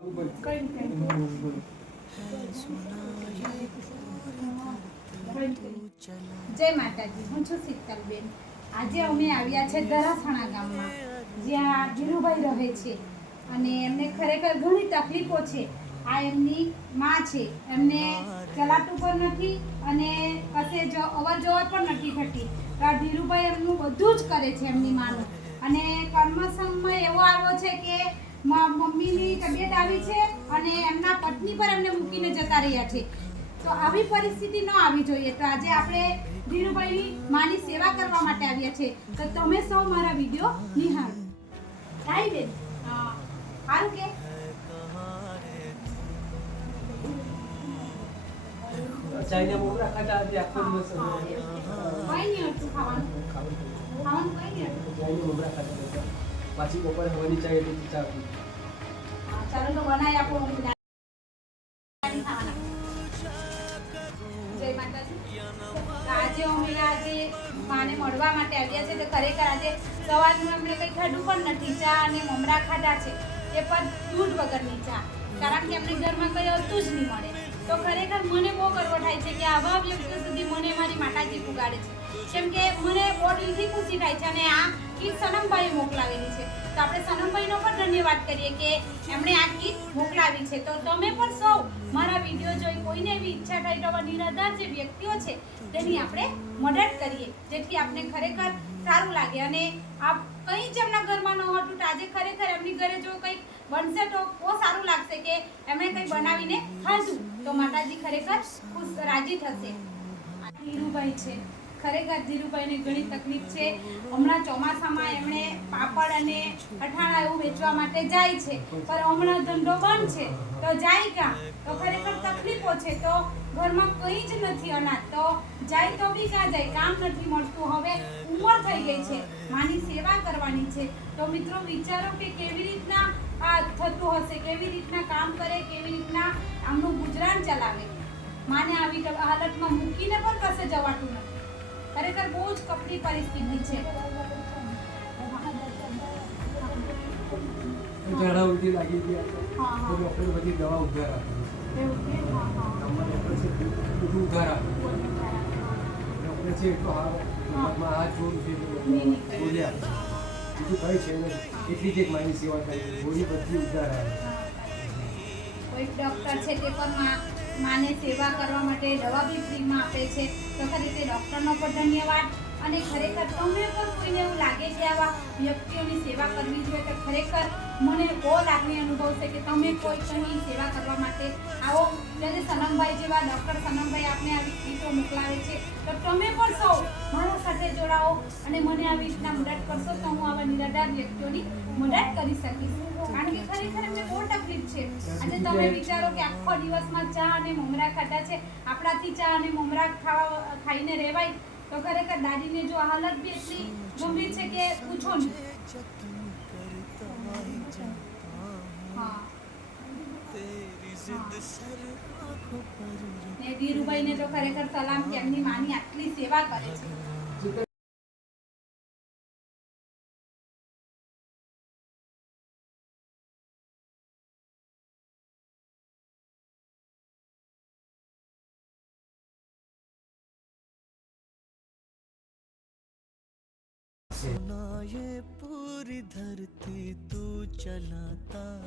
જય માતાજી, હું છું શીતલબેન। આજે અમે આવ્યા છે દરાસણા ગામમાં, જ્યાં ધીરુભાઈ રહે છે અને એમને ખરેખર ઘણી તકલીફો છે। આ એમની માં છે, એમને ચલાતું પણ નથી અને કશે અવર જવર પણ નથી થતી। તો આ ધીરુભાઈ એમનું બધું જ કરે છે એમની માનું, અને કર્મસમય એવો આવ્યો છે કે મમ્મીની તબિયત આવી છે અને એમના પત્ની પર એમને મૂકીને જતા રહ્યા છે। તો આવી પરિસ્થિતિ ન આવી જોઈએ। તો આજે આપણે ધીરુભાઈની માની સેવા કરવા માટે આવ્યા છે। તો તમે સૌ મારા વિડિયો નિહાળો। થાય બેન, સારું કે ચાઈને મોકરા ખાતા આજે આખો દિવસ કઈ નહીં હતું ખાવાનું કઈ નહીં હતું। ચાઈને મોકરા ખાતા હતા, પાછી બપોરે હવાની ચાય હતી ચા પી। ચાલો તો બનાવી આપો। જય માતાજી। આજે આજે માને મળવા માટે આવ્યા છે। તો ખરેખર આજે સવારનું એમણે કંઈ ખાધું પણ નથી। ચા અને મમરા ખાધા છે, એ પણ દૂધ વગરની ચા, કારણ કે એમની ઘરમાં કંઈ હતું જ નહીં મળે। તો ખરેખર મને બહુ ગર્વ થાય છે કે આવા વ્યક્તિઓ સુધી મને મારી માતાજી પુગાડે છે, કેમ કે મને બહુ દિલથી ખુશી થાય છે। અને આ કીટ સનમભાઈએ મોકલાવેલી છે, તો આપણે સનમભાઈનો પણ ધન્યવાદ કરીએ કે એમણે આ કીટ મોકલાવી છે। તો તમે પણ સૌ મારા વિડીયો જોઈ કોઈને એવી ઈચ્છા થાય તો આવા નિરાધાર જે વ્યક્તિઓ છે તેની આપણે મદદ કરીએ, જેથી આપણે ખરેખર સારું લાગે। અને આ કંઈ જ એમના ઘરમાં ન હતું, તો આજે ખરેખર એમની ઘરે જો કંઈક બનશે તો બહુ સારું લાગશે કે એમણે કંઈ બનાવીને ખાધું, તો માતાજી ખરેખર ખુશ રાજી થશે। ધીરુભાઈ છે, ખરેખર ધીરુભાઈને ઘણી તકલીફ છે। હમણાં ચોમાસામાં એમણે પાપડ અને અઠાણા એવું વેચવા માટે જાય છે, પણ હમણાં ધંધો બંધ છે, તો જાય ક્યાં? તો ખરેખર તકલીફો છે। તો ઘરમાં કંઈ જ નથી અનાજ, તો જાય તો બી ક્યાં જાય? કામ નથી મળતું। હવે ઉંમર થઈ ગઈ છે, માની સેવા કરવાની છે। તો મિત્રો વિચારો કે કેવી રીતના આ થતું હશે, કેવી રીતના કામ કરે, કેવી રીતના આમનું ગુજરાન ચલાવે। માને આવી હાલતમાં મૂકીને પણ કશે જવાતું નથી। ખરેખર બહુ જ કપરી પરિસ્થિતિ છે। ઝાડા ઉલટી લાગી ગયા તો ડોક્ટર બધી દવા ઉધાર આપી, બધું ઉધાર આપે। ડોક્ટર છે એટલો હાથમાં હાથ જોડું છે બોલ્યા, બીજું કઈ છે નહીં, એટલી જ એક માની સેવા થાય, ગોળી બધી ઉધાર આવે। કોઈ ડોક્ટર છે તે પણ માને સેવા કરવા માટે દવા બી ફ્રીમાં આપે છે। તો ખરી તે ડૉક્ટરનો પણ ધન્યવાદ। અને ખરેખર તમે પણ કોઈને એવું લાગે છે આવા વ્યક્તિઓની સેવા કરવી જોઈએ, તો ખરેખર મને બહુ લાગણી અનુભવશે કે તમે કોઈ કંઈ સેવા કરવા માટે આવો। જ્યારે સનમભાઈ જેવા ડૉક્ટર સનમભાઈ આપને આવી કીટો મોકલાવે છે, તો તમે પણ સૌ મારા સાથે જોડાઓ અને મને આવી રીતના મદદ કરશો, તો હું આવા નિરાધાર વ્યક્તિઓની મદદ કરી શકીશ। કારણ કે ખરેખર એમને બહુ તકલીફ છે। આજે તમે વિચારો કે આખો દિવસમાં ચા અને મમરા ખાધા છે, આપણાથી ચા અને મમરા ખાઈને રહેવાય? તો ખરેખર દાદીને જો હાલત બી એટલી ગંભીર છે કે પૂછો નહીં। ને ધીરુભાઈને તો ખરેખર સલામ કે એમની માની આટલી સેવા કરે છે।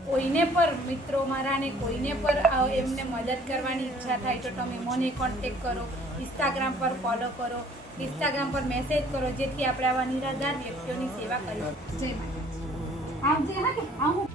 કોઈને પર મિત્રો મારા ને કોઈને પર એમને મદદ કરવાની ઈચ્છા થાય તો તમે મને કોન્ટેક્ટ કરો, ઇન્સ્ટાગ્રામ પર ફોલો કરો, ઇન્સ્ટાગ્રામ પર મેસેજ કરો, જેથી આપણે આવા નિરાધાર વ્યક્તિઓની સેવા કરી શકીએ। જય માતાજી। આવજે હા કે આવું।